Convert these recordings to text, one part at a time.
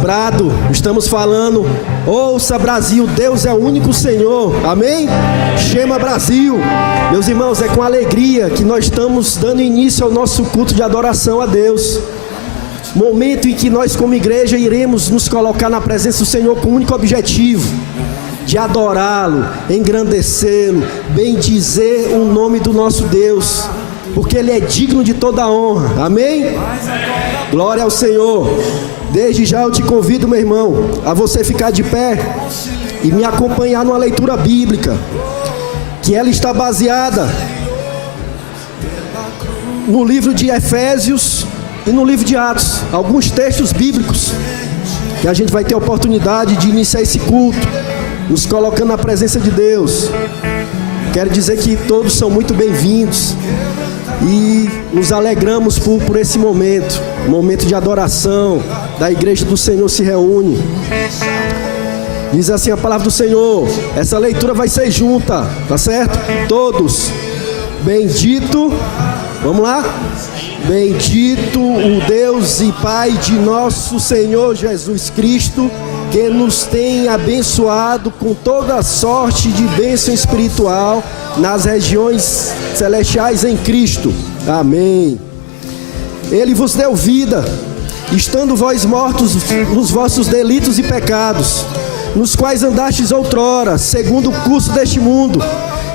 Brado, estamos falando, ouça Brasil, Deus é o único Senhor, amém? Chama Brasil, meus irmãos, é com alegria que nós estamos dando início ao nosso culto de adoração a Deus. Momento em que nós como igreja iremos nos colocar na presença do Senhor com o único objetivo de adorá-lo, engrandecê-lo, bendizer o nome do nosso Deus, porque Ele é digno de toda a honra, amém? Glória ao Senhor. Desde já eu te convido, meu irmão, a você ficar de pé e me acompanhar numa leitura bíblica, que ela está baseada no livro de Efésios e no livro de Atos, alguns textos bíblicos, que a gente vai ter a oportunidade de iniciar esse culto, nos colocando na presença de Deus. Quero dizer que todos são muito bem-vindos e nos alegramos por esse momento de adoração da igreja do Senhor se reúne. Diz assim a palavra do Senhor, essa leitura vai ser junta, tá certo? Todos, bendito, vamos lá? Bendito o Deus e Pai de nosso Senhor Jesus Cristo, que nos tem abençoado com toda sorte de bênção espiritual nas regiões celestiais em Cristo. Amém. Ele vos deu vida, estando vós mortos nos vossos delitos e pecados, nos quais andastes outrora, segundo o curso deste mundo,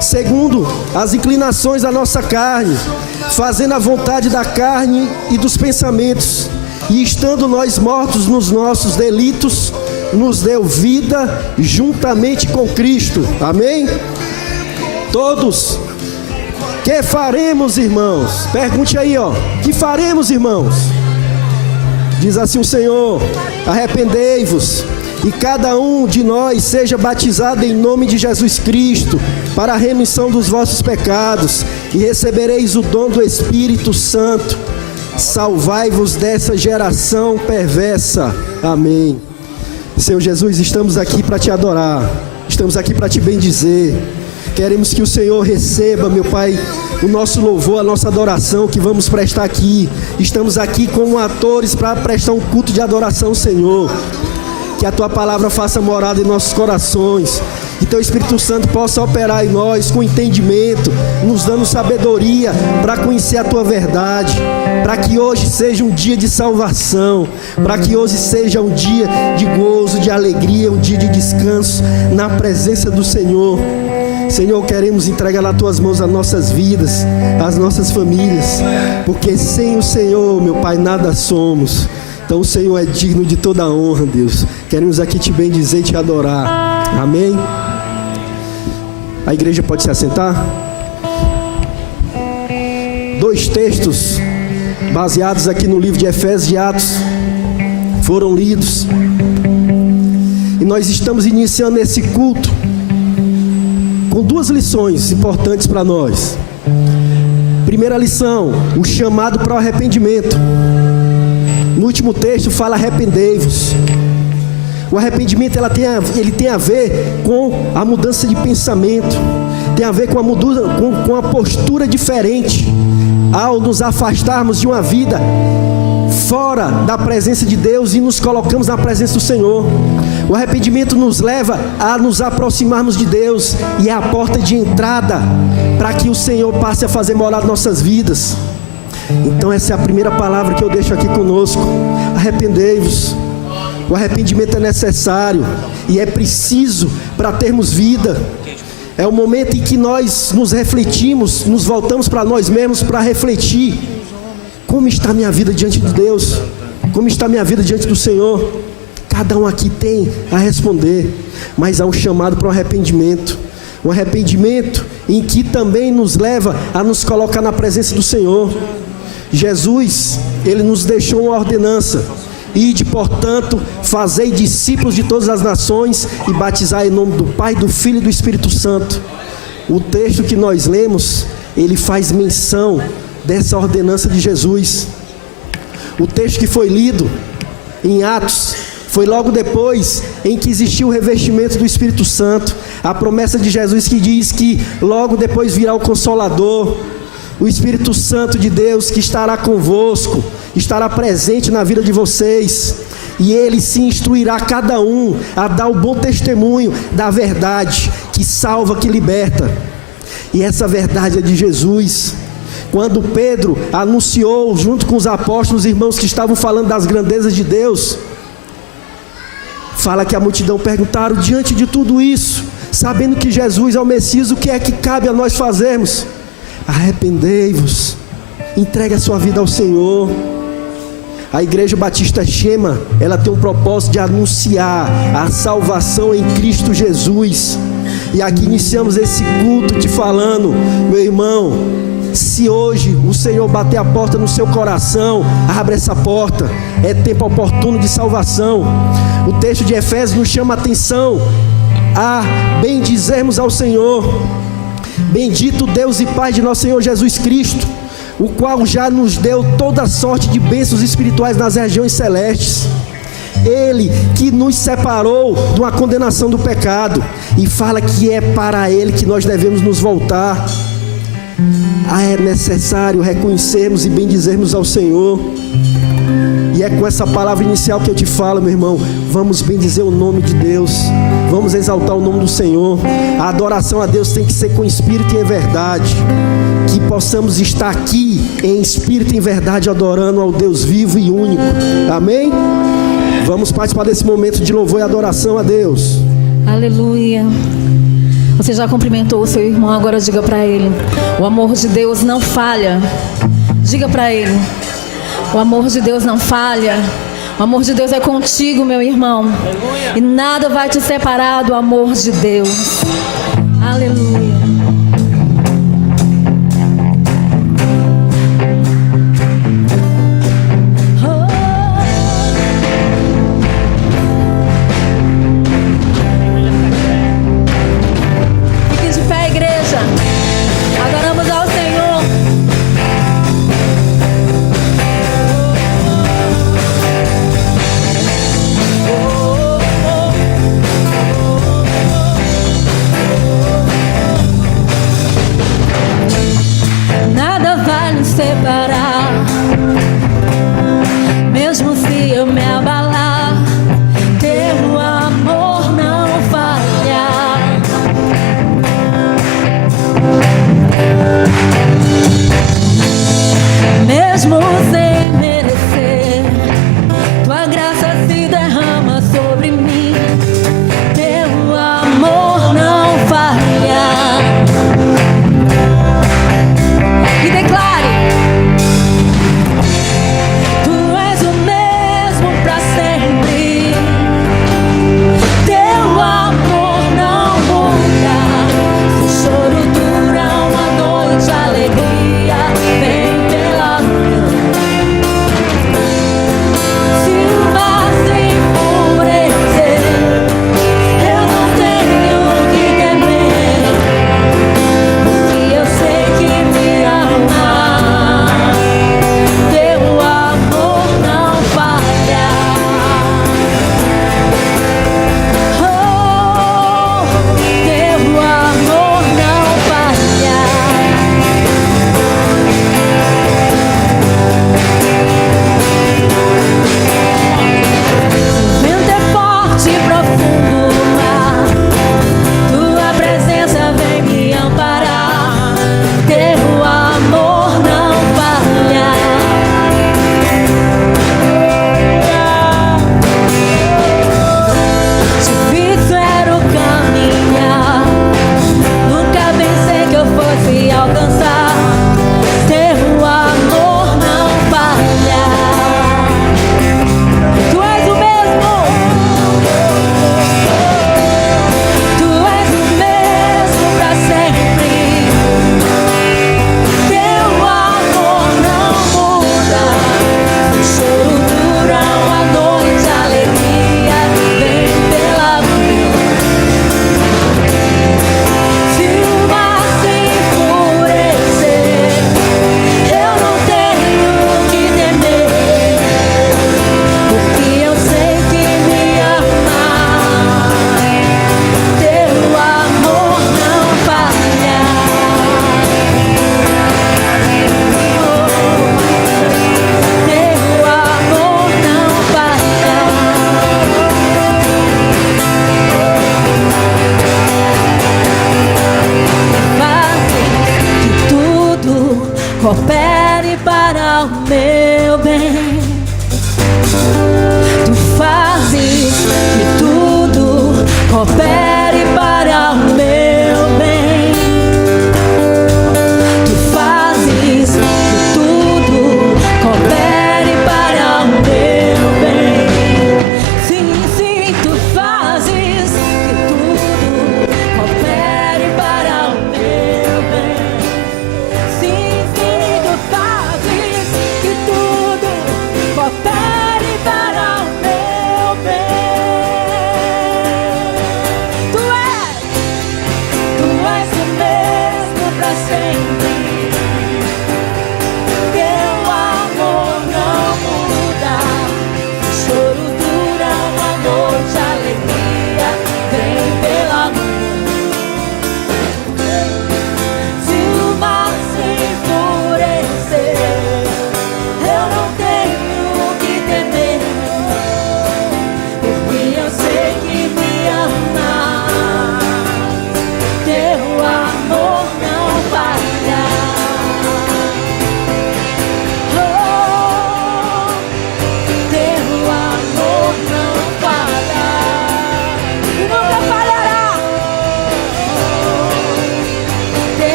segundo as inclinações da nossa carne, fazendo a vontade da carne e dos pensamentos, e estando nós mortos nos nossos delitos, nos deu vida juntamente com Cristo. Amém? Todos. Que faremos, irmãos? Pergunte aí, que faremos, irmãos? Diz assim o Senhor: arrependei-vos e cada um de nós seja batizado em nome de Jesus Cristo para a remissão dos vossos pecados, e recebereis o dom do Espírito Santo. Salvai-vos dessa geração perversa. Amém. Senhor Jesus, estamos aqui para te adorar, estamos aqui para te bendizer. Queremos que o Senhor receba, meu Pai, o nosso louvor, a nossa adoração que vamos prestar aqui. Estamos aqui como atores para prestar um culto de adoração ao Senhor. Que a Tua palavra faça morada em nossos corações, que Teu Espírito Santo possa operar em nós com entendimento, nos dando sabedoria para conhecer a Tua verdade, para que hoje seja um dia de salvação, para que hoje seja um dia de gozo, de alegria, um dia de descanso na presença do Senhor. Senhor, queremos entregar nas Tuas mãos as nossas vidas, as nossas famílias, porque sem o Senhor, meu Pai, nada somos. Então o Senhor é digno de toda a honra, Deus. Queremos aqui te bendizer e te adorar. Amém? A igreja pode se assentar? 2 textos baseados aqui no livro de Efésios e Atos foram lidos. E nós estamos iniciando esse culto com 2 lições importantes para nós. Primeira lição, o chamado para o arrependimento. No último texto fala arrependei-vos. O arrependimento ele tem a ver com a mudança de pensamento, tem a ver com a postura diferente ao nos afastarmos de uma vida fora da presença de Deus e nos colocamos na presença do Senhor. O arrependimento nos leva a nos aproximarmos de Deus e é a porta de entrada para que o Senhor passe a fazer morada em nossas vidas. Então essa é a primeira palavra que eu deixo aqui conosco. Arrependei-vos. O arrependimento é necessário e é preciso para termos vida. É o momento em que nós nos refletimos, nos voltamos para nós mesmos para refletir. Como está minha vida diante de Deus? Como está minha vida diante do Senhor? Cada um aqui tem a responder, mas há um chamado para o arrependimento. Um arrependimento em que também nos leva a nos colocar na presença do Senhor. Jesus, Ele nos deixou uma ordenança: ide, portanto, fazei discípulos de todas as nações e batizai em nome do Pai, do Filho e do Espírito Santo. O texto que nós lemos, ele faz menção dessa ordenança de Jesus. O texto que foi lido em Atos foi logo depois em que existiu o revestimento do Espírito Santo. A promessa de Jesus que diz que logo depois virá o Consolador, o Espírito Santo de Deus que estará convosco, estará presente na vida de vocês. E Ele se instruirá cada um a dar o bom testemunho da verdade que salva, que liberta. E essa verdade é de Jesus. Quando Pedro anunciou, junto com os apóstolos, os irmãos que estavam falando das grandezas de Deus, fala que a multidão perguntaram: diante de tudo isso, sabendo que Jesus é o Messias, o que é que cabe a nós fazermos? Arrependei-vos, entregue a sua vida ao Senhor. A Igreja Batista Shema, ela tem um propósito de anunciar a salvação em Cristo Jesus. E aqui iniciamos esse culto te falando, meu irmão, se hoje o Senhor bater a porta no seu coração, abre essa porta, é tempo oportuno de salvação. O texto de Efésios nos chama a atenção a bendizermos ao Senhor. Bendito Deus e Pai de nosso Senhor Jesus Cristo, o qual já nos deu toda sorte de bênçãos espirituais nas regiões celestes. Ele que nos separou de uma condenação do pecado, e fala que é para Ele que nós devemos nos voltar. É necessário reconhecermos e bendizermos ao Senhor. E é com essa palavra inicial que eu te falo, meu irmão, vamos bendizer o nome de Deus, vamos exaltar o nome do Senhor. A adoração a Deus tem que ser com espírito e em verdade, que possamos estar aqui em espírito e em verdade, adorando ao Deus vivo e único. Amém? Vamos participar desse momento de louvor e adoração a Deus. Aleluia. Você já cumprimentou o seu irmão, agora diga para ele: o amor de Deus não falha. Diga para ele: o amor de Deus não falha. O amor de Deus é contigo, meu irmão. Aleluia. E nada vai te separar do amor de Deus. Aleluia.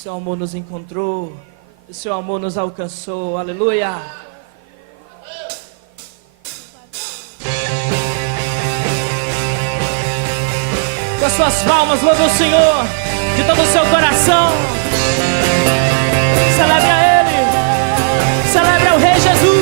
Seu amor nos encontrou, o seu amor nos alcançou, aleluia. Com as suas palmas, louve o Senhor de todo o seu coração. Celebre a Ele, celebre ao Rei Jesus.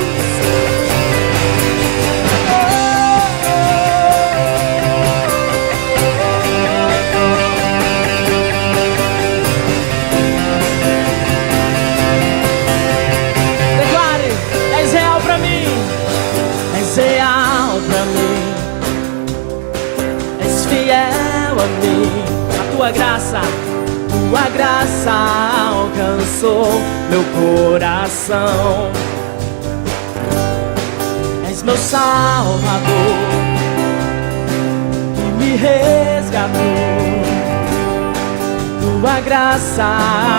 Tua graça alcançou meu coração. És meu Salvador, que me resgatou. Tua graça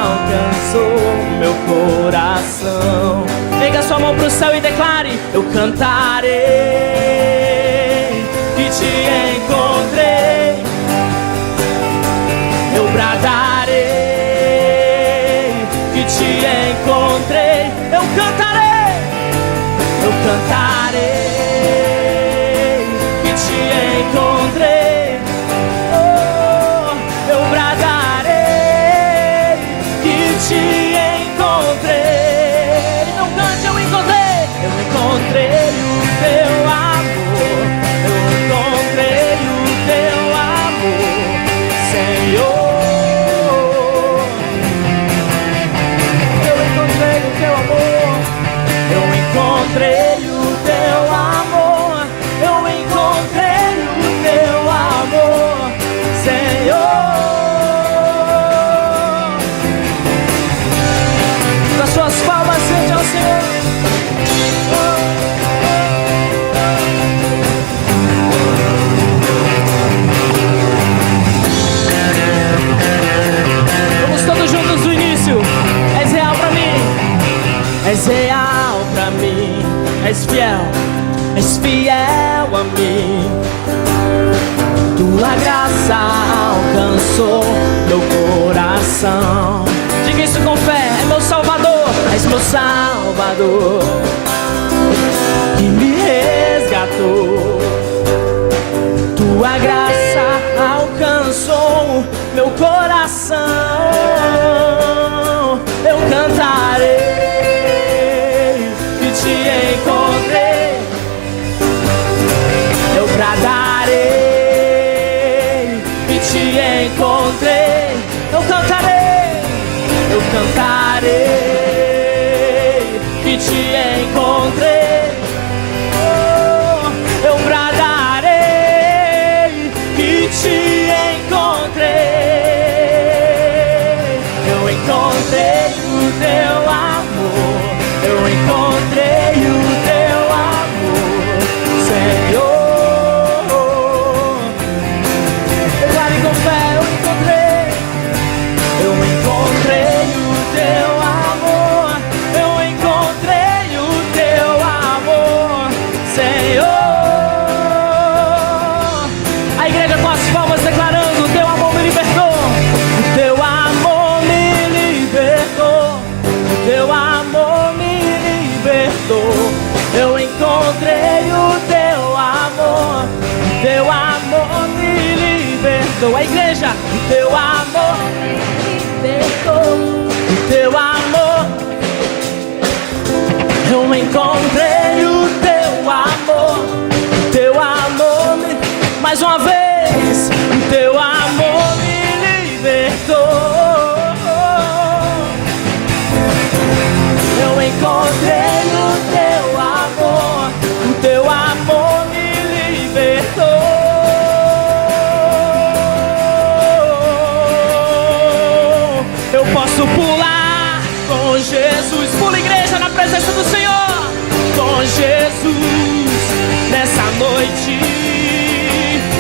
alcançou meu coração. Pega sua mão pro céu e declare: eu cantarei que te encontrei. Eu bradarei que te encontrei. Eu cantarei que te encontrei. Oh, eu bradarei que te encontrei. Não cante, eu encontrei o teu amor. Eu encontrei o teu amor, Senhor. Encontrei o teu amor, eu encontrei o teu amor, Senhor. Das suas palmas, sente ao Senhor. Vamos todos juntos no início. És real pra mim, és real pra mim. És fiel a mim. Tua graça alcançou meu coração. Diga isso com fé: é meu Salvador, és meu Salvador, que me resgatou. Tua graça alcançou meu coração. Eu cantarei que te encontrei. Eu bradarei que te encontrei. Eu cantarei que te encontrei. Oh, eu bradarei que te encontrei. Eu encontrei o teu amor. Eu encontrei o teu amor, Senhor. Declare com fé: eu encontrei o teu amor. Eu encontrei o teu amor, Senhor. A igreja com as palmas declarando: o teu amor me libertou. O teu amor me libertou. O teu amor me libertou. Eu encontrei o teu amor. O teu amor me libertou. A igreja: o teu amor me libertou. O teu amor. Eu encontrei o teu amor. O teu amor me... Mais uma vez: o teu amor me libertou. Eu encontrei o teu amor. O teu amor me libertou. Eu posso pular com Jesus. Pula, igreja, na presença do Senhor. Com Jesus nessa noite.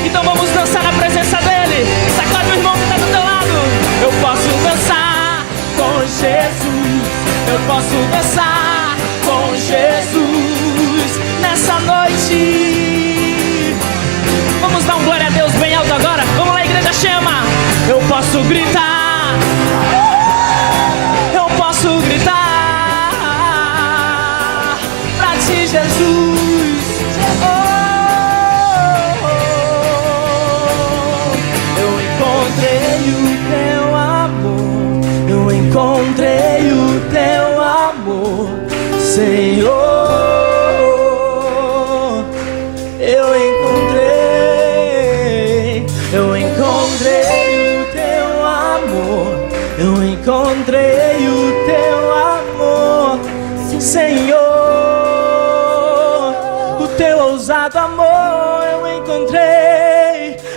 Então vamos dançar na presença dele. Sacode o irmão que está do teu lado. Eu posso dançar com Jesus. Eu posso dançar com Jesus nessa noite. Vamos dar um glória a Deus bem alto agora. Vamos lá, igreja, chama. Eu posso gritar. encontrei o teu amor, eu encontrei o teu amor, Senhor. Eu encontrei o teu amor, eu encontrei o teu amor, Senhor. O teu ousado amor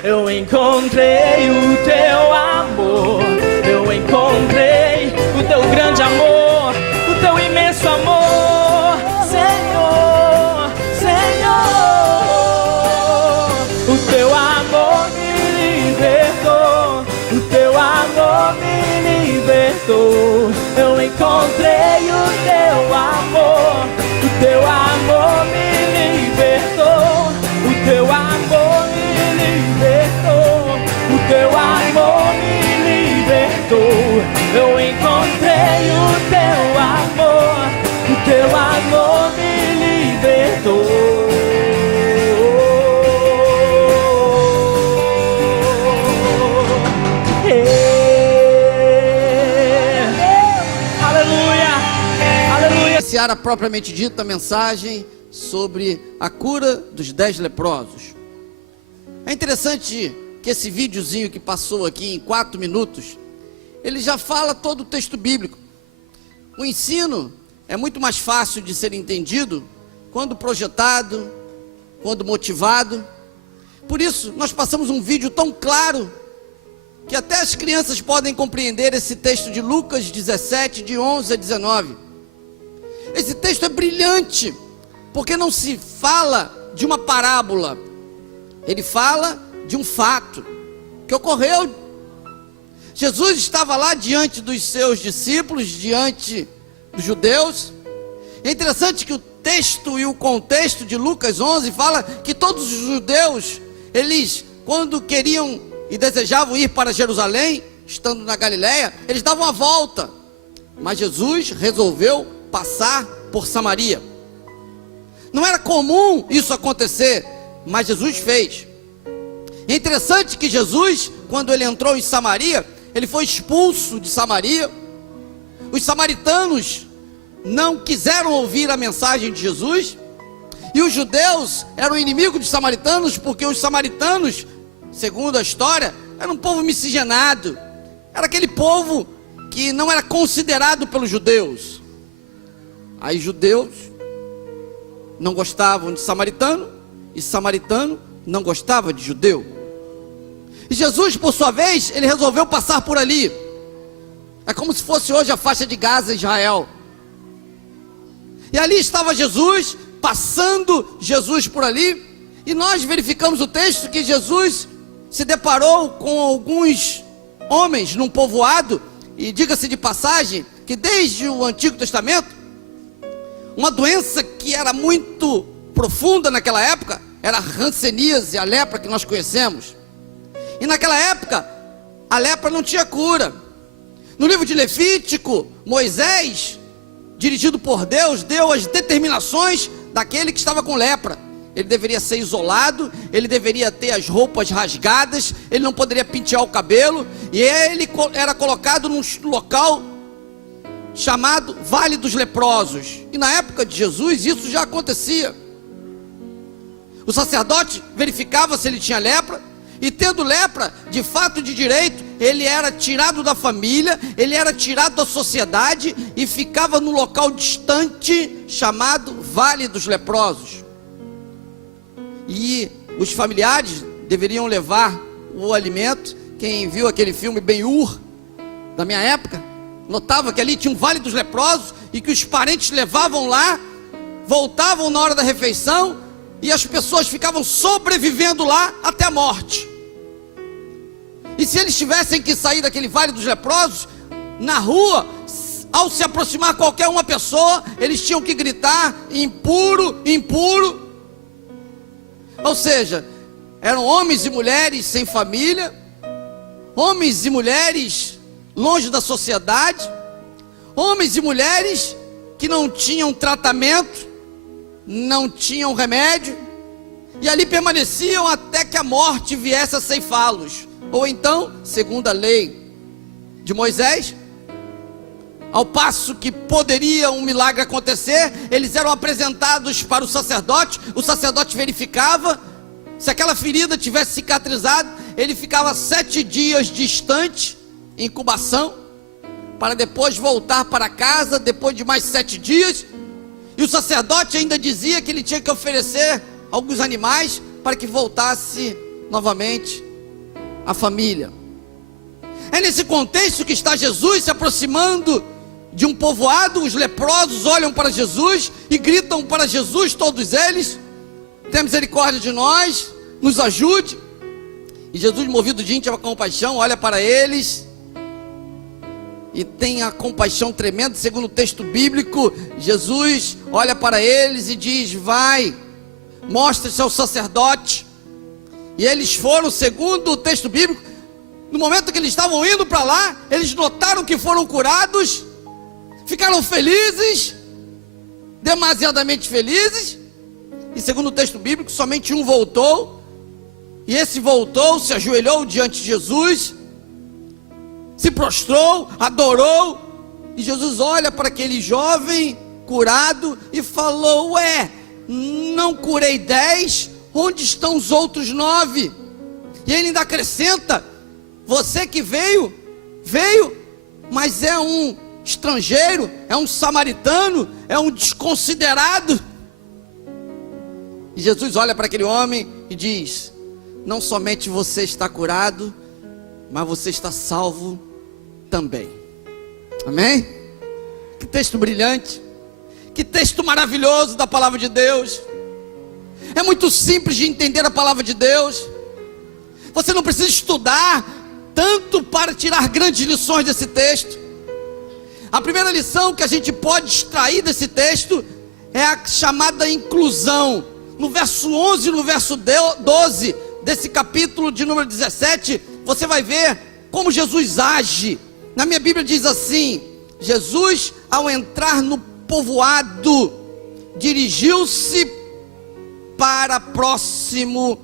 eu encontrei o teu amor, eu encontrei o teu grande amor, o teu imenso amor, Senhor, Senhor. O teu amor me libertou, o teu amor me libertou. Eu encontrei o teu amor, o teu amor me libertou, o teu amor me libertou, o teu amor me libertou. Eu encontrei o teu amor, o teu amor me libertou. Iniciar a propriamente dita mensagem sobre a cura dos 10 leprosos. É interessante que esse videozinho que passou aqui em 4 minutos, ele já fala todo o texto bíblico. O ensino é muito mais fácil de ser entendido quando projetado, quando motivado. Por isso, nós passamos um vídeo tão claro que até as crianças podem compreender esse texto de Lucas 17, de 11 a 19. Esse texto é brilhante, porque não se fala de uma parábola, ele fala de um fato que ocorreu. Jesus estava lá diante dos seus discípulos, diante dos judeus. É interessante que o texto e o contexto de Lucas 11 fala que todos os judeus, eles, quando queriam e desejavam ir para Jerusalém, estando na Galileia, eles davam a volta, mas Jesus resolveu passar por Samaria. Não era comum isso acontecer, mas Jesus fez. É interessante que Jesus, quando ele entrou em Samaria, ele foi expulso de Samaria. Os samaritanos não quiseram ouvir a mensagem de Jesus, e os judeus eram inimigos dos samaritanos, porque os samaritanos, segundo a história, eram um povo miscigenado, era aquele povo que não era considerado pelos judeus. Aí judeus não gostavam de samaritano, e samaritano não gostava de judeu. E Jesus, por sua vez, ele resolveu passar por ali. É como se fosse hoje a faixa de Gaza, Israel. E ali estava Jesus, passando Jesus por ali, e nós verificamos o texto que Jesus se deparou com alguns homens num povoado, e diga-se de passagem, que desde o Antigo Testamento, uma doença que era muito profunda naquela época, era a hanseníase, a lepra que nós conhecemos. E naquela época, a lepra não tinha cura. No livro de Levítico, Moisés, dirigido por Deus, deu as determinações daquele que estava com lepra. Ele deveria ser isolado, ele deveria ter as roupas rasgadas, ele não poderia pentear o cabelo, e ele era colocado num local chamado Vale dos Leprosos. E na época de Jesus isso já acontecia. O sacerdote verificava se ele tinha lepra, e tendo lepra, de fato e de direito, ele era tirado da família, ele era tirado da sociedade e ficava num local distante chamado Vale dos Leprosos. E os familiares deveriam levar o alimento. Quem viu aquele filme Ben-Hur da minha época notava que ali tinha um Vale dos Leprosos, e que os parentes levavam lá, voltavam na hora da refeição, e as pessoas ficavam sobrevivendo lá até a morte. E se eles tivessem que sair daquele Vale dos Leprosos, na rua, ao se aproximar qualquer uma pessoa, eles tinham que gritar: impuro, impuro. Ou seja, eram homens e mulheres sem família, homens e mulheres longe da sociedade, homens e mulheres que não tinham tratamento, não tinham remédio, e ali permaneciam até que a morte viesse a ceifá-los. ou então, segundo a lei de Moisés, ao passo que poderia um milagre acontecer, eles eram apresentados para o sacerdote verificava, se aquela ferida tivesse cicatrizado, ele ficava 7 dias distante, em incubação, para depois voltar para casa, depois de mais 7 dias, e o sacerdote ainda dizia que ele tinha que oferecer alguns animais, para que voltasse novamente a família. É nesse contexto que está Jesus se aproximando de um povoado. Os leprosos olham para Jesus e gritam para Jesus, todos eles: tenha misericórdia de nós, nos ajude. E Jesus, movido de íntima compaixão, olha para eles e tem a compaixão tremenda. Segundo o texto bíblico, Jesus olha para eles e diz: vai, mostra-se ao sacerdote. E eles foram, segundo o texto bíblico, no momento que eles estavam indo para lá, eles notaram que foram curados, ficaram felizes, demasiadamente felizes. E segundo o texto bíblico, somente um voltou, e esse voltou, se ajoelhou diante de Jesus, se prostrou, adorou, e Jesus olha para aquele jovem curado e falou: ué, não curei 10, onde estão os outros 9? E ele ainda acrescenta: você que veio, mas é um estrangeiro, é um samaritano, é um desconsiderado. E Jesus olha para aquele homem e diz: não somente você está curado, mas você está salvo também. Amém? Que texto brilhante, que texto maravilhoso da palavra de Deus. É muito simples de entender a palavra de Deus. Você não precisa estudar tanto para tirar grandes lições desse texto. A primeira lição que a gente pode extrair desse texto é a chamada inclusão. No verso 11 e no verso 12 desse capítulo de número 17, você vai ver como Jesus age. Na minha Bíblia diz assim: Jesus, ao entrar no povoado, dirigiu-se para próximo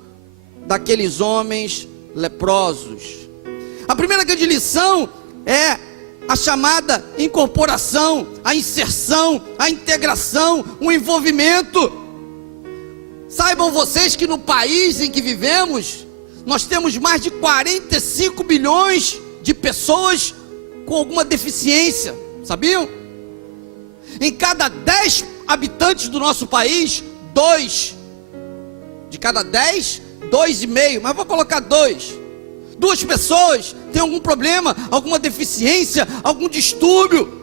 daqueles homens leprosos. A primeira grande lição é a chamada incorporação, a inserção, a integração, o envolvimento. Saibam vocês que no país em que vivemos, nós temos mais de 45 milhões de pessoas com alguma deficiência, sabiam? Em cada 10 habitantes do nosso país, 2 de cada 10, 2,5, mas vou colocar 2 pessoas têm algum problema, alguma deficiência, algum distúrbio.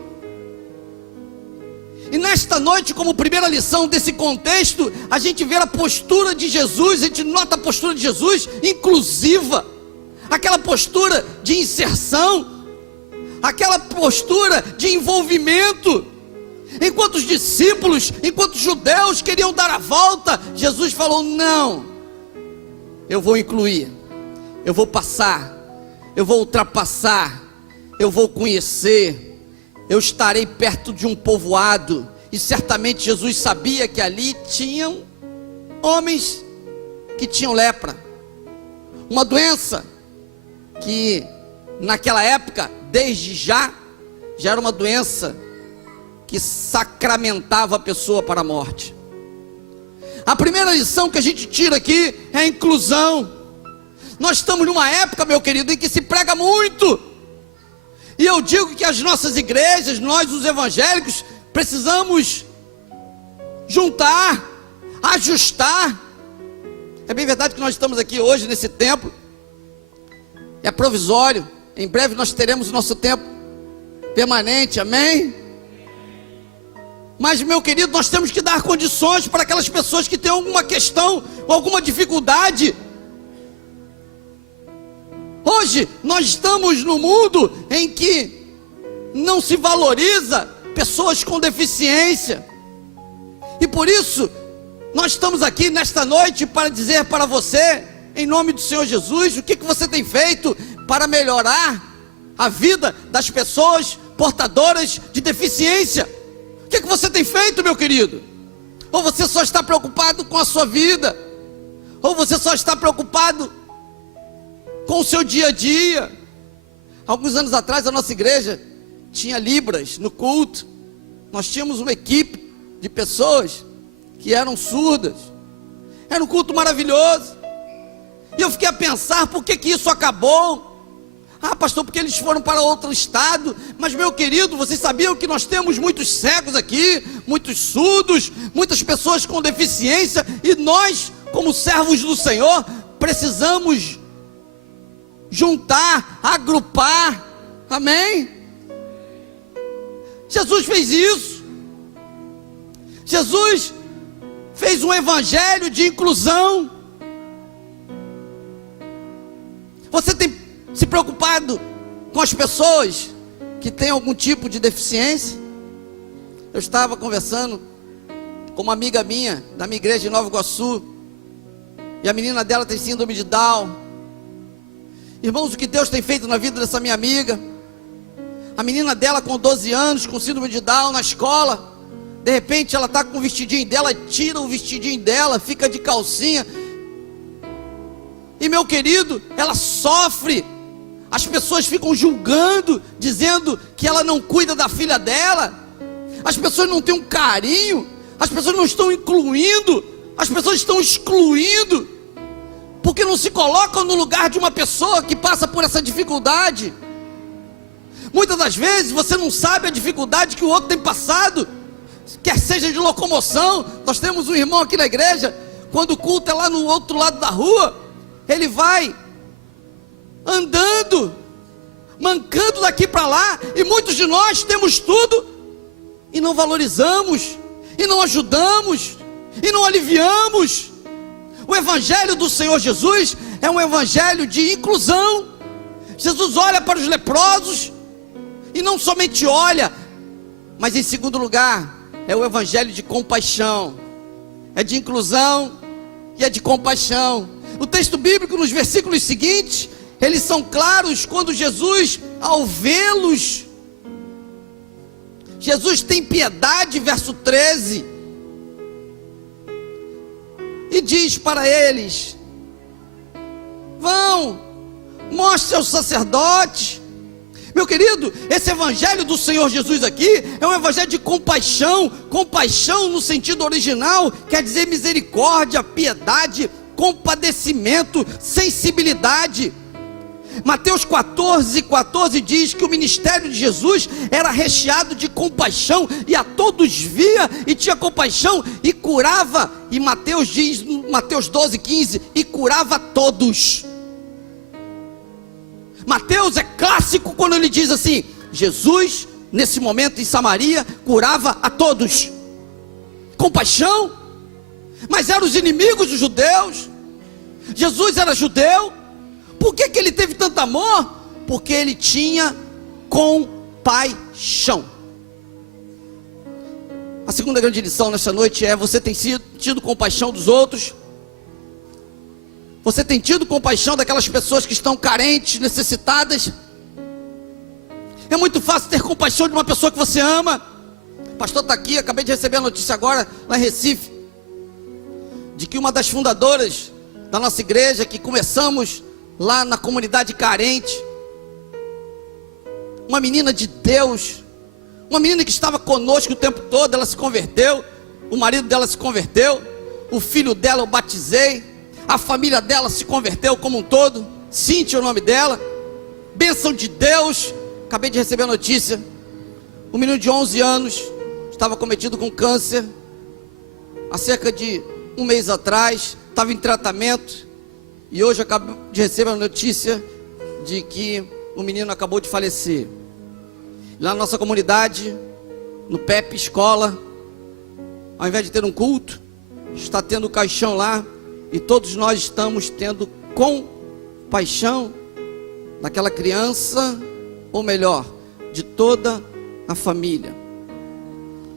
E nesta noite, como primeira lição desse contexto, a gente vê a postura de Jesus, a gente nota a postura de Jesus inclusiva, aquela postura de inserção, aquela postura de envolvimento. Enquanto os discípulos, enquanto os judeus queriam dar a volta, Jesus falou: não, eu vou incluir, eu vou passar, eu vou ultrapassar, eu vou conhecer. Eu estarei perto de um povoado, e certamente Jesus sabia que ali tinham homens que tinham lepra, uma doença que naquela época, desde já era uma doença que sacramentava a pessoa para a morte. A primeira lição que a gente tira aqui é a inclusão. Nós estamos numa época, meu querido, em que se prega muito. E eu digo que as nossas igrejas, nós os evangélicos, precisamos juntar, ajustar. É bem verdade que nós estamos aqui hoje nesse templo, é provisório. Em breve nós teremos o nosso templo permanente, amém? Mas, meu querido, nós temos que dar condições para aquelas pessoas que têm alguma questão, alguma dificuldade. Hoje nós estamos num mundo em que não se valoriza pessoas com deficiência. E por isso nós estamos aqui nesta noite para dizer para você, em nome do Senhor Jesus, o que você tem feito para melhorar a vida das pessoas portadoras de deficiência. O que você tem feito, meu querido? Ou você só está preocupado com a sua vida, ou você só está preocupado com o seu dia a dia. Alguns anos atrás a nossa igreja tinha libras no culto. Nós tínhamos uma equipe de pessoas que eram surdas. Era um culto maravilhoso. E eu fiquei a pensar, por que isso acabou? Ah, pastor, porque eles foram para outro estado. Mas, meu querido, vocês sabiam que nós temos muitos cegos aqui, muitos surdos, muitas pessoas com deficiência, e nós, como servos do Senhor, precisamos juntar, agrupar. Amém? Jesus fez isso. Jesus fez um evangelho de inclusão. Você tem se preocupado com as pessoas que têm algum tipo de deficiência? Eu estava conversando com uma amiga minha, da minha igreja em Nova Iguaçu, e a menina dela tem síndrome de Down. Irmãos, o que Deus tem feito na vida dessa minha amiga? A menina dela com 12 anos, com síndrome de Down, na escola, de repente ela está com o vestidinho dela, tira o vestidinho dela, fica de calcinha, e meu querido, ela sofre. As pessoas ficam julgando, dizendo que ela não cuida da filha dela. As pessoas não têm um carinho. As pessoas não estão incluindo. As pessoas estão excluindo, porque não se colocam no lugar de uma pessoa que passa por essa dificuldade. Muitas das vezes você não sabe a dificuldade que o outro tem passado, quer seja de locomoção. Nós temos um irmão aqui na igreja, quando o culto é lá no outro lado da rua, ele vai andando, mancando daqui para lá, e muitos de nós temos tudo e não valorizamos, e não ajudamos, e não aliviamos. O evangelho do Senhor Jesus é um evangelho de inclusão. Jesus olha para os leprosos, e não somente olha, mas em segundo lugar, é o evangelho de compaixão. É de inclusão e é de compaixão. O texto bíblico, nos versículos seguintes, eles são claros quando Jesus, ao vê-los, Jesus tem piedade, verso 13, e diz para eles: vão, mostre aos sacerdotes. Meu querido, esse evangelho do Senhor Jesus aqui é um evangelho de compaixão. Compaixão no sentido original quer dizer misericórdia, piedade, compadecimento, sensibilidade. Mateus 14:14 diz que o ministério de Jesus era recheado de compaixão, e a todos via e tinha compaixão e curava. E Mateus diz, Mateus 12:15, e curava todos. Mateus é clássico quando ele diz assim: Jesus, nesse momento em Samaria, curava a todos. Compaixão. Mas eram os inimigos dos judeus. Jesus era judeu. Por que ele teve tanto amor? Porque ele tinha compaixão. A segunda grande lição nesta noite é: você tem tido compaixão dos outros? Você tem tido compaixão daquelas pessoas que estão carentes, necessitadas? É muito fácil ter compaixão de uma pessoa que você ama. O pastor está aqui, acabei de receber a notícia agora, lá em Recife, de que uma das fundadoras da nossa igreja, que começamos lá na comunidade carente, uma menina de Deus, uma menina que estava conosco o tempo todo, ela se converteu, o marido dela se converteu, o filho dela eu batizei, a família dela se converteu como um todo. Cíntia é o nome dela, bênção de Deus. Acabei de receber a notícia, um menino de 11 anos, estava cometido com câncer, há cerca de um mês atrás, estava em tratamento, e hoje acabei de receber a notícia de que o menino acabou de falecer. Lá na nossa comunidade, no PEP Escola, ao invés de ter um culto, está tendo um caixão lá, e todos nós estamos tendo compaixão daquela criança, ou melhor, de toda a família.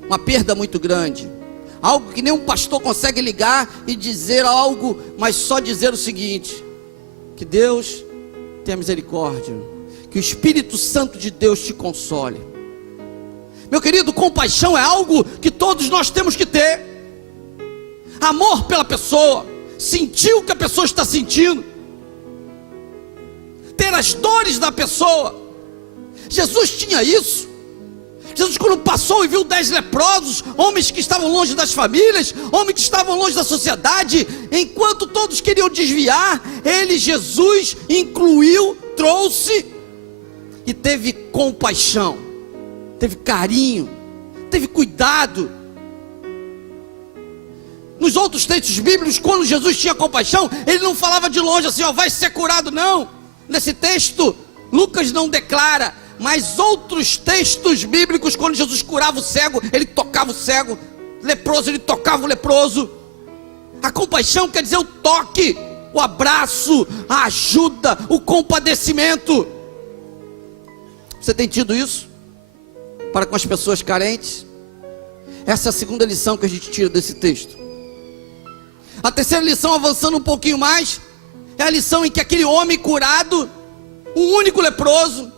Uma perda muito grande, algo que nenhum pastor consegue ligar e dizer algo, mas só dizer o seguinte: que Deus tenha misericórdia, que o Espírito Santo de Deus te console. Meu querido, compaixão é algo que todos nós temos que ter. Amor pela pessoa, sentir o que a pessoa está sentindo. ter as dores da pessoa. Jesus tinha isso. Jesus, quando passou e viu 10 leprosos, homens que estavam longe das famílias, homens que estavam longe da sociedade, enquanto todos queriam desviar, ele, Jesus, incluiu, trouxe e teve compaixão, teve carinho, teve cuidado. Nos outros textos bíblicos, quando Jesus tinha compaixão, ele não falava de longe assim, ó, vai ser curado, não. Nesse texto, Lucas não declara, mas outros textos bíblicos, quando Jesus curava o cego, ele tocava o cego, leproso, ele tocava o leproso. A compaixão quer dizer o toque, o abraço, a ajuda, o compadecimento. Você tem tido isso para com as pessoas carentes? Essa é a segunda lição que a gente tira desse texto. A terceira lição, avançando um pouquinho mais, é a lição em que aquele homem curado, um único leproso,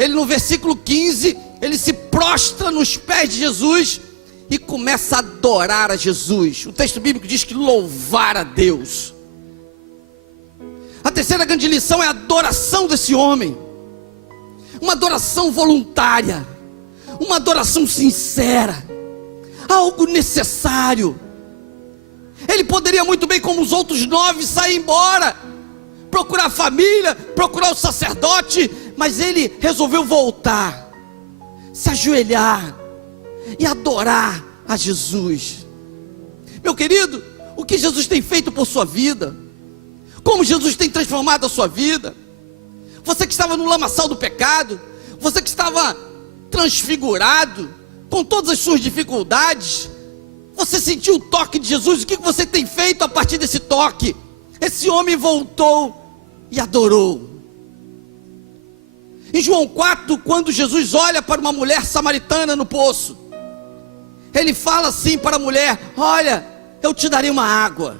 ele no versículo 15, ele se prostra nos pés de Jesus e começa a adorar a Jesus. O texto bíblico diz que louvar a Deus. A terceira grande lição é a adoração desse homem. Uma adoração voluntária, uma adoração sincera, algo necessário. Ele poderia muito bem, como os outros 9, sair embora, procurar a família, procurar o sacerdote, mas ele resolveu voltar, se ajoelhar e adorar a Jesus. Meu querido, o que Jesus tem feito por sua vida, como Jesus tem transformado a sua vida. Você que estava no lamaçal do pecado, você que estava transfigurado, com todas as suas dificuldades, você sentiu o toque de Jesus. O que você tem feito a partir desse toque? Esse homem voltou e adorou. Em João 4, quando Jesus olha para uma mulher samaritana no poço, ele fala assim para a mulher: olha, eu te darei uma água,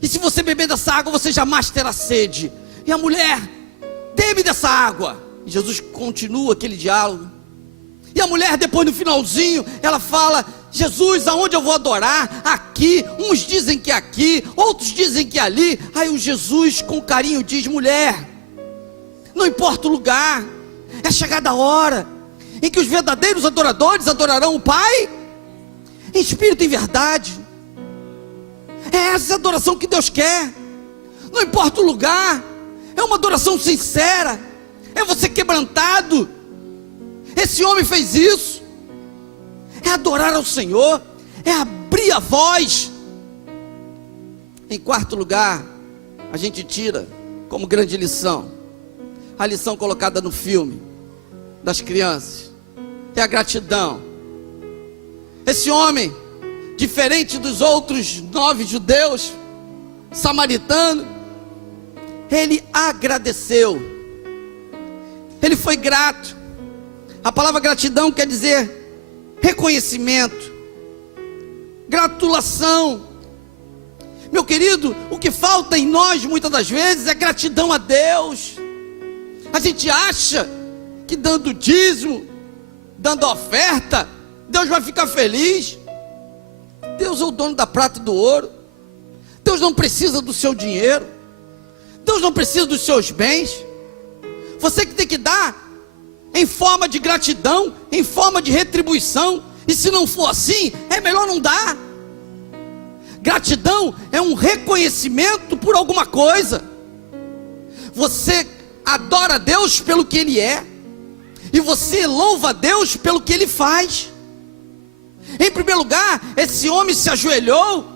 e se você beber dessa água, você jamais terá sede. E a mulher: dê-me dessa água. E Jesus continua aquele diálogo. E a mulher, depois no finalzinho, ela fala: Jesus, aonde eu vou adorar? Aqui. Uns dizem que aqui, outros dizem que ali. Aí o Jesus com carinho diz: mulher, não importa o lugar, é chegada a hora em que os verdadeiros adoradores adorarão o Pai em espírito e em verdade. É essa adoração que Deus quer. Não importa o lugar, é uma adoração sincera, é você quebrantado. Esse homem fez isso. É adorar ao Senhor, é abrir a voz. Em quarto lugar, a gente tira como grande lição a lição colocada no filme das crianças, é a gratidão. Esse homem, diferente dos outros 9 judeus, samaritano, ele agradeceu, ele foi grato. A palavra gratidão quer dizer reconhecimento, gratulação. Meu querido, o que falta em nós muitas das vezes é gratidão a Deus. A gente acha que dando dízimo, dando oferta, Deus vai ficar feliz. Deus é o dono da prata e do ouro. Deus não precisa do seu dinheiro, Deus não precisa dos seus bens. Você que tem que dar em forma de gratidão, em forma de retribuição. E se não for assim, é melhor não dar. Gratidão é um reconhecimento por alguma coisa. Você adora a Deus pelo que Ele é, e você louva a Deus pelo que Ele faz. Em primeiro lugar, esse homem se ajoelhou,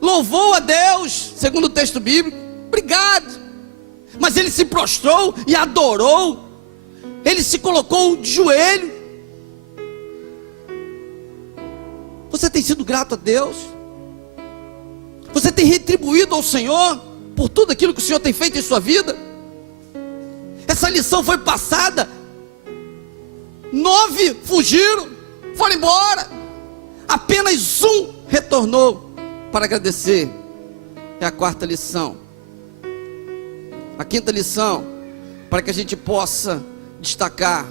louvou a Deus, segundo o texto bíblico, obrigado. Mas ele se prostrou e adorou. Ele se colocou de joelho. Você tem sido grato a Deus? Você tem retribuído ao Senhor por tudo aquilo que o Senhor tem feito em sua vida? Essa lição foi passada. 9 fugiram, foram embora. Apenas um retornou para agradecer. É a quarta lição. A quinta lição, para que a gente possa destacar,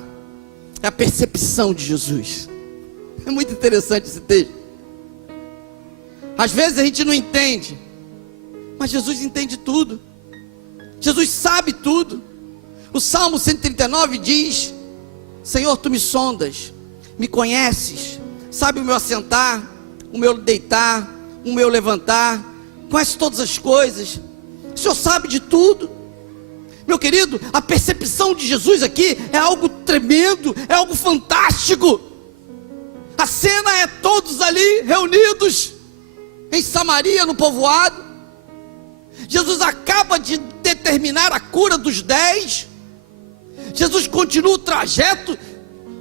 é a percepção de Jesus. É muito interessante esse texto. Às vezes a gente não entende, mas Jesus entende tudo. Jesus sabe tudo. O Salmo 139 diz: Senhor, tu me sondas, me conheces, sabe o meu assentar, o meu deitar, o meu levantar, conhece todas as coisas, o Senhor sabe de tudo. Meu querido, a percepção de Jesus aqui é algo tremendo, é algo fantástico. A cena é todos ali reunidos em Samaria, no povoado. Jesus acaba de determinar a cura dos 10. Jesus continua o trajeto.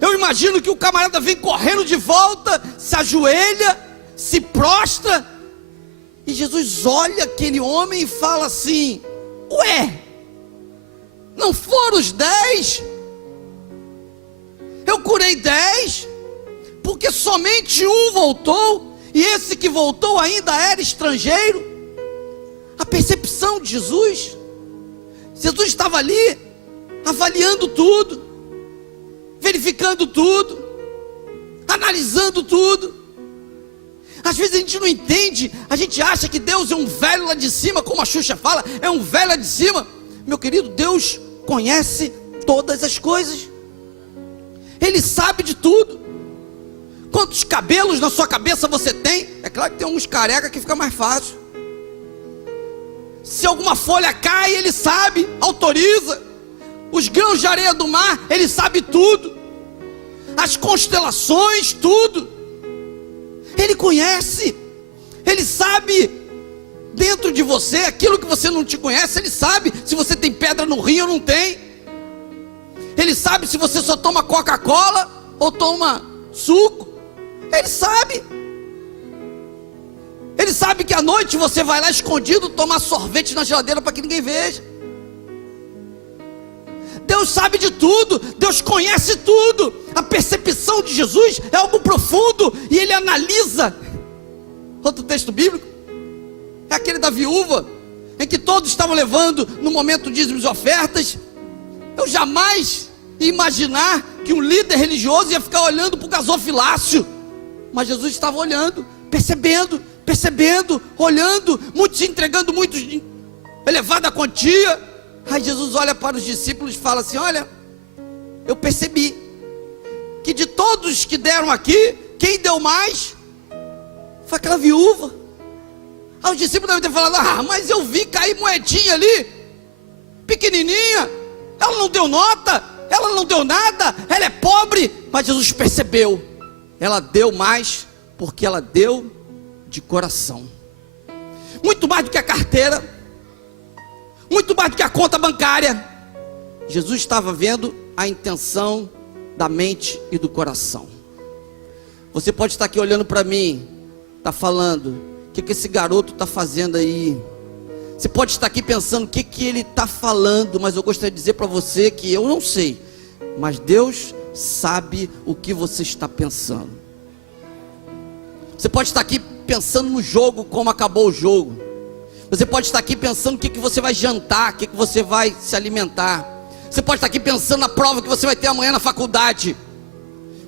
Eu imagino que o camarada vem correndo de volta, se ajoelha, se prostra, e Jesus olha aquele homem e fala assim: ué, não foram os 10? Eu curei 10, porque somente um voltou, e esse que voltou ainda era estrangeiro. A percepção de Jesus, Jesus estava ali, avaliando tudo, verificando tudo, analisando tudo. Às vezes a gente não entende, a gente acha que Deus é um velho lá de cima, como a Xuxa fala, é um velho lá de cima. Meu querido, Deus conhece todas as coisas, Ele sabe de tudo. Quantos cabelos na sua cabeça você tem? É claro que tem uns careca que fica mais fácil. Se alguma folha cai, Ele sabe, autoriza. Os grãos de areia do mar, Ele sabe tudo. As constelações, tudo. Ele conhece. Ele sabe dentro de você aquilo que você não te conhece. Ele sabe se você tem pedra no rim ou não tem. Ele sabe se você só toma Coca-Cola ou toma suco. Ele sabe. Ele sabe que à noite você vai lá escondido tomar sorvete na geladeira para que ninguém veja. Deus sabe de tudo, Deus conhece tudo. A percepção de Jesus é algo profundo, e Ele analisa. Outro texto bíblico é aquele da viúva, em que todos estavam levando no momento dízimos e ofertas. Eu jamais ia imaginar que um líder religioso ia ficar olhando para o gasofilácio, mas Jesus estava olhando, percebendo, olhando, muitos entregando, muitos elevada a quantia. Aí Jesus olha para os discípulos e fala assim: olha, eu percebi que de todos que deram aqui, quem deu mais foi aquela viúva. Aí os discípulos devem ter falado: ah, mas eu vi cair moedinha ali, pequenininha, ela não deu nota, ela não deu nada, ela é pobre. Mas Jesus percebeu, ela deu mais porque ela deu de coração, muito mais do que a carteira, muito mais do que a conta bancária. Jesus estava vendo a intenção da mente e do coração. Você pode estar aqui olhando para mim, está falando: o que esse garoto está fazendo aí? Você pode estar aqui pensando: o que ele está falando? Mas eu gostaria de dizer para você que eu não sei, mas Deus sabe o que você está pensando. Você pode estar aqui pensando no jogo, como acabou o jogo. Você pode estar aqui pensando o que você vai jantar, o que você vai se alimentar. Você pode estar aqui pensando na prova que você vai ter amanhã na faculdade.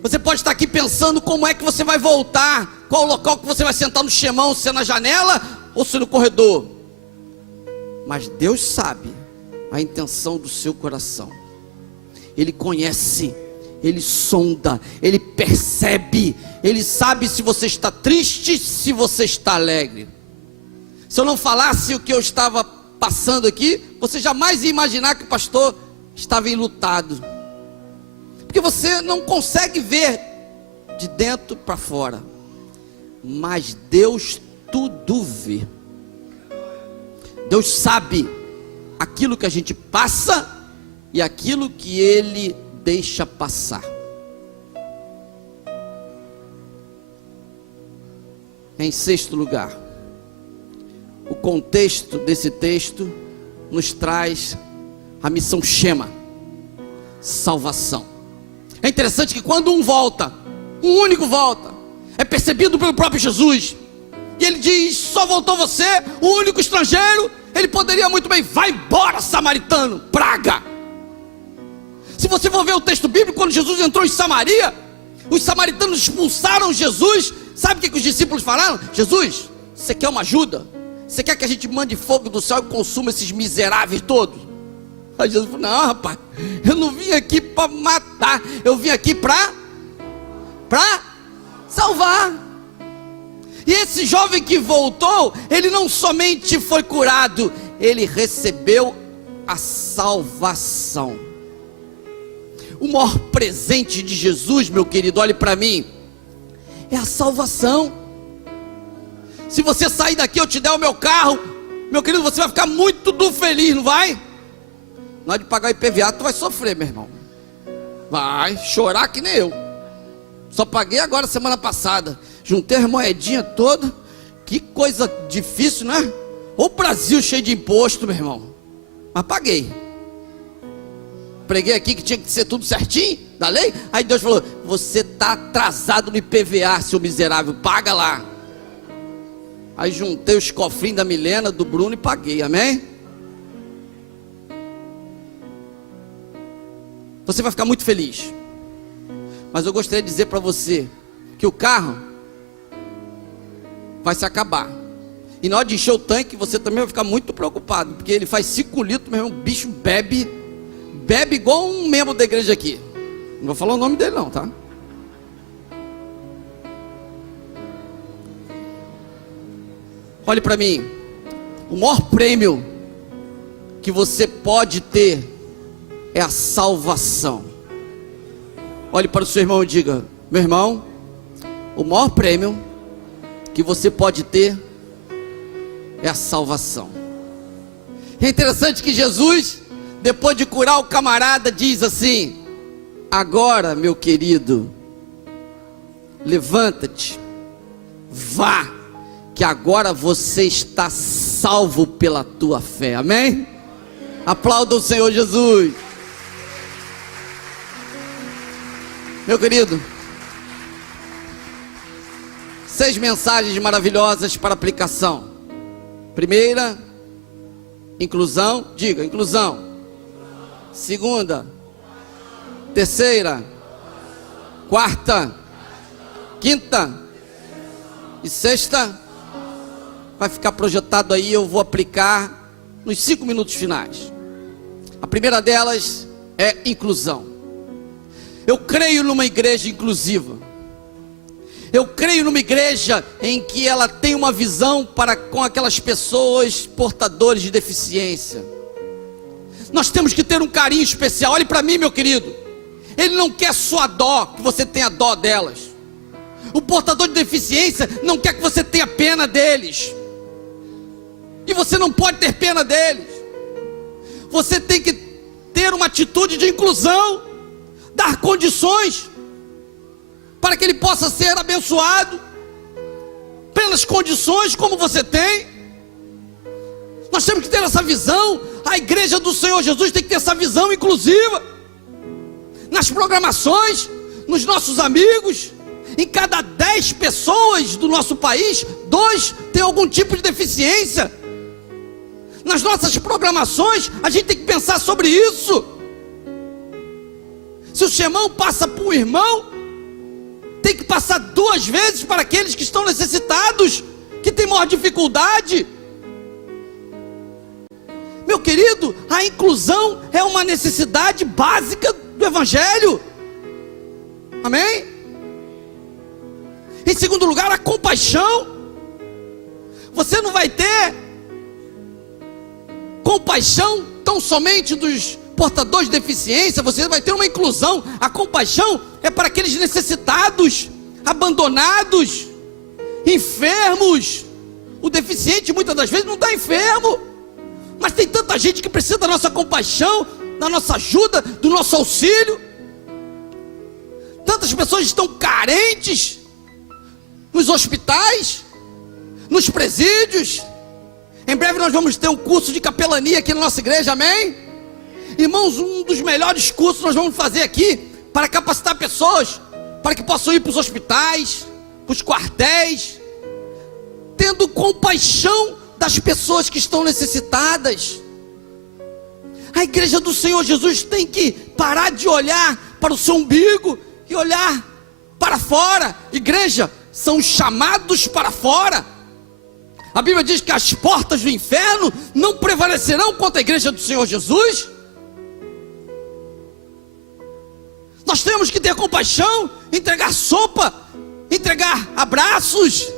Você pode estar aqui pensando como é que você vai voltar, qual o local que você vai sentar no chemão, se é na janela ou se é no corredor. Mas Deus sabe a intenção do seu coração. Ele conhece, Ele sonda, Ele percebe, Ele sabe se você está triste, se você está alegre. Se eu não falasse o que eu estava passando aqui, você jamais ia imaginar que o pastor estava enlutado, porque você não consegue ver de dentro para fora, mas Deus tudo vê. Deus sabe aquilo que a gente passa e aquilo que Ele deixa passar. Em sexto lugar, o contexto desse texto nos traz a missão Shema, salvação. É interessante que quando um volta, um único volta, é percebido pelo próprio Jesus, e ele diz: só voltou você, o único estrangeiro. Ele poderia muito bem: vai embora, samaritano, praga. Se você for ver o texto bíblico, quando Jesus entrou em Samaria, os samaritanos expulsaram Jesus. Sabe o que os discípulos falaram? Jesus, você quer uma ajuda? Você quer que a gente mande fogo do céu e consuma esses miseráveis todos? Aí Jesus falou: não, rapaz, eu não vim aqui para matar, eu vim aqui para salvar. E esse jovem que voltou, ele não somente foi curado, ele recebeu a salvação. O maior presente de Jesus, meu querido, olhe para mim, é a salvação. Se você sair daqui, eu te der o meu carro, meu querido, você vai ficar muito feliz, não vai? Na hora de pagar o IPVA, tu vai sofrer, meu irmão. Vai chorar que nem eu. Só paguei agora semana passada. Juntei as moedinhas todas. Que coisa difícil, né? O Brasil cheio de imposto, meu irmão. Mas paguei. Preguei aqui que tinha que ser tudo certinho da lei. Aí Deus falou: você está atrasado no IPVA, seu miserável, paga lá. Aí juntei os cofrinhos da Milena, do Bruno e paguei, amém? Você vai ficar muito feliz. Mas eu gostaria de dizer para você que o carro vai se acabar. E na hora de encher o tanque, você também vai ficar muito preocupado, porque ele faz 5 litros, meu irmão, o bicho bebe igual um membro da igreja aqui. Não vou falar o nome dele não, tá? Olhe para mim, o maior prêmio que você pode ter é a salvação. Olhe para o seu irmão e diga: meu irmão, o maior prêmio que você pode ter é a salvação. É interessante que Jesus, depois de curar o camarada, diz assim: agora, meu querido, levanta-te, vá, que agora você está salvo pela tua fé, amém? Aplauda o Senhor Jesus. Meu querido, 6 mensagens maravilhosas para aplicação. Primeira, inclusão, diga, inclusão. Segunda, terceira, quarta, quinta e sexta. Vai ficar projetado aí, eu vou aplicar nos 5 minutos finais. A primeira delas é inclusão. Eu creio numa igreja inclusiva. Eu creio numa igreja em que ela tem uma visão para com aquelas pessoas portadores de deficiência. Nós temos que ter um carinho especial. Olhe para mim, meu querido. Ele não quer sua dó, que você tenha dó delas. O portador de deficiência não quer que você tenha pena deles. E você não pode ter pena deles. Você tem que ter uma atitude de inclusão, dar condições para que ele possa ser abençoado, plenas condições como você tem. Nós temos que ter essa visão. A igreja do Senhor Jesus tem que ter essa visão inclusiva, nas programações, nos nossos amigos. Em cada 10 pessoas do nosso país, 2 têm algum tipo de deficiência. Nas nossas programações, a gente tem que pensar sobre isso. Se o sermão passa para um irmão, tem que passar 2 vezes para aqueles que estão necessitados, que têm maior dificuldade. Meu querido, a inclusão é uma necessidade básica do Evangelho. Amém? Em segundo lugar, a compaixão. Você não vai ter compaixão tão somente dos portadores de deficiência, você vai ter uma inclusão. A compaixão é para aqueles necessitados, abandonados, enfermos. O deficiente muitas das vezes não está enfermo, mas tem tanta gente que precisa da nossa compaixão, da nossa ajuda, do nosso auxílio. Tantas pessoas estão carentes nos hospitais, nos presídios. Em breve nós vamos ter um curso de capelania aqui na nossa igreja, amém? Irmãos, um dos melhores cursos nós vamos fazer aqui para capacitar pessoas, para que possam ir para os hospitais, para os quartéis, tendo compaixão das pessoas que estão necessitadas. A igreja do Senhor Jesus tem que parar de olhar para o seu umbigo e olhar para fora. Igreja, são chamados para fora. A Bíblia diz que as portas do inferno não prevalecerão contra a igreja do Senhor Jesus. Nós temos que ter compaixão, entregar sopa, entregar abraços,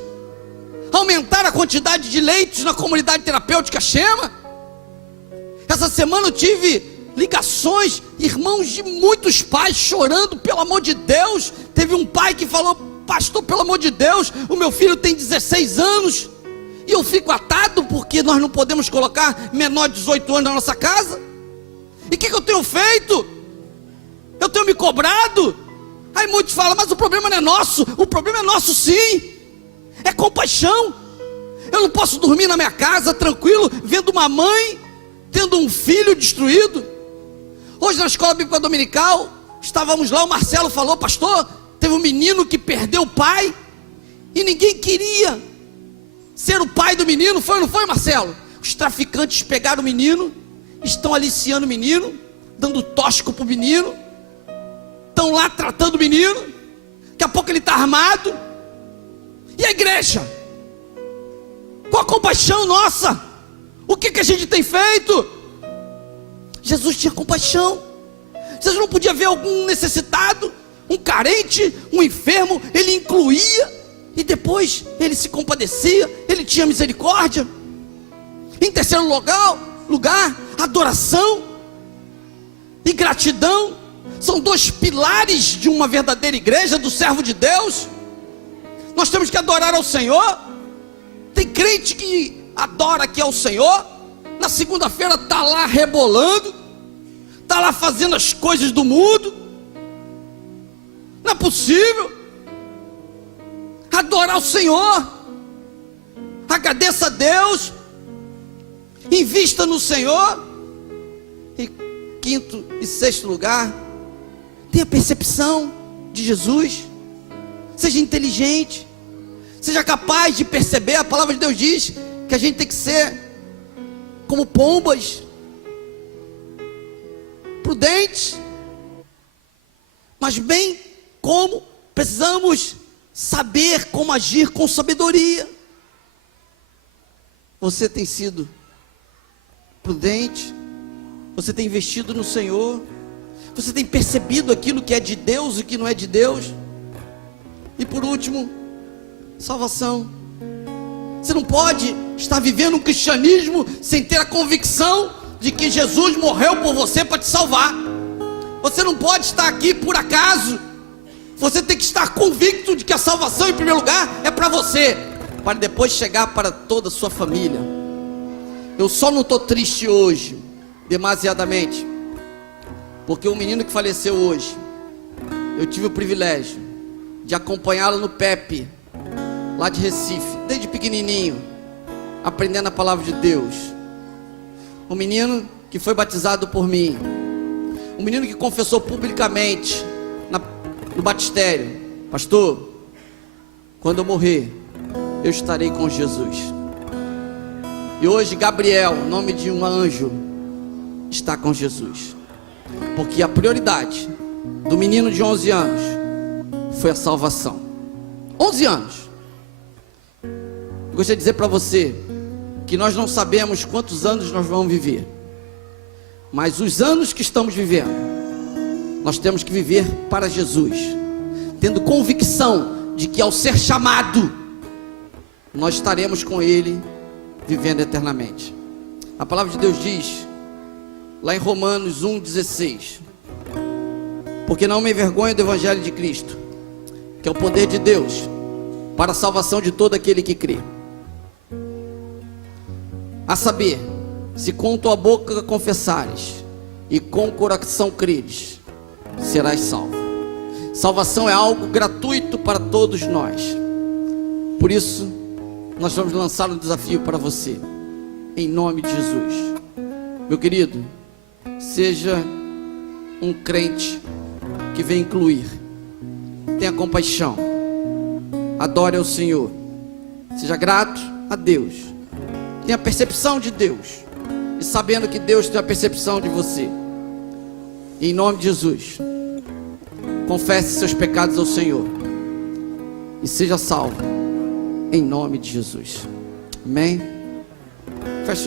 aumentar a quantidade de leitos na comunidade terapêutica Chema. Essa semana eu tive ligações, irmãos de muitos pais chorando, pelo amor de Deus. Teve um pai que falou: pastor, pelo amor de Deus, o meu filho tem 16 anos, e eu fico atado porque nós não podemos colocar menor de 18 anos na nossa casa. E o que eu tenho feito? Eu tenho me cobrado. Aí muitos falam: mas o problema não é nosso. O problema é nosso sim, é compaixão. Eu não posso dormir na minha casa tranquilo, vendo uma mãe tendo um filho destruído. Hoje na escola bíblica dominical, estávamos lá, o Marcelo falou: pastor, teve um menino que perdeu o pai, e ninguém queria ser o pai do menino. Foi ou não foi, Marcelo? Os traficantes pegaram o menino, estão aliciando o menino, dando tóxico para o menino, estão lá tratando o menino. Daqui a pouco ele está armado. E a igreja? Com a compaixão nossa, o que a gente tem feito? Jesus tinha compaixão. Jesus não podia ver algum necessitado, um carente, um enfermo, ele incluía, e depois ele se compadecia, ele tinha misericórdia. Em terceiro lugar, adoração e gratidão são dois pilares de uma verdadeira igreja, do servo de Deus. Nós temos que adorar ao Senhor. Tem crente que adora aqui ao Senhor, na segunda-feira está lá rebolando, está lá fazendo as coisas do mundo. Não é possível. Adorar o Senhor, agradeça a Deus, invista no Senhor. E quinto e sexto lugar, tenha percepção de Jesus, seja inteligente, seja capaz de perceber. A palavra de Deus diz que a gente tem que ser como pombas, prudentes, mas bem como precisamos saber como agir com sabedoria. Você tem sido prudente? Você tem investido no Senhor? Você tem percebido aquilo que é de Deus e que não é de Deus? E por último, salvação. Você não pode estar vivendo um cristianismo sem ter a convicção de que Jesus morreu por você para te salvar. Você não pode estar aqui por acaso. Você tem que estar convicto de que a salvação, em primeiro lugar, é para você, para depois chegar para toda a sua família. Eu só não estou triste hoje, demasiadamente, porque o menino que faleceu hoje, eu tive o privilégio de acompanhá-lo no PEP, lá de Recife, desde pequenininho, aprendendo a palavra de Deus. Um menino que foi batizado por mim, um menino que confessou publicamente no batistério: pastor, quando eu morrer, eu estarei com Jesus. E hoje Gabriel, nome de um anjo, está com Jesus, porque a prioridade do menino de 11 anos foi a salvação. 11 anos. Eu gostaria de dizer para você que nós não sabemos quantos anos nós vamos viver, mas os anos que estamos vivendo, nós temos que viver para Jesus, tendo convicção de que ao ser chamado, nós estaremos com Ele, vivendo eternamente. A palavra de Deus diz, lá em Romanos 1,16: porque não me envergonho do Evangelho de Cristo, que é o poder de Deus para a salvação de todo aquele que crê. A saber, se com tua boca confessares e com o coração creres, serás salvo. Salvação é algo gratuito para todos nós. Por isso, nós vamos lançar um desafio para você, em nome de Jesus. Meu querido, seja um crente que vem incluir, tenha compaixão, adore ao Senhor, seja grato a Deus, tenha percepção de Deus, e sabendo que Deus tem a percepção de você. Em nome de Jesus, confesse seus pecados ao Senhor e seja salvo, em nome de Jesus. Amém? Feche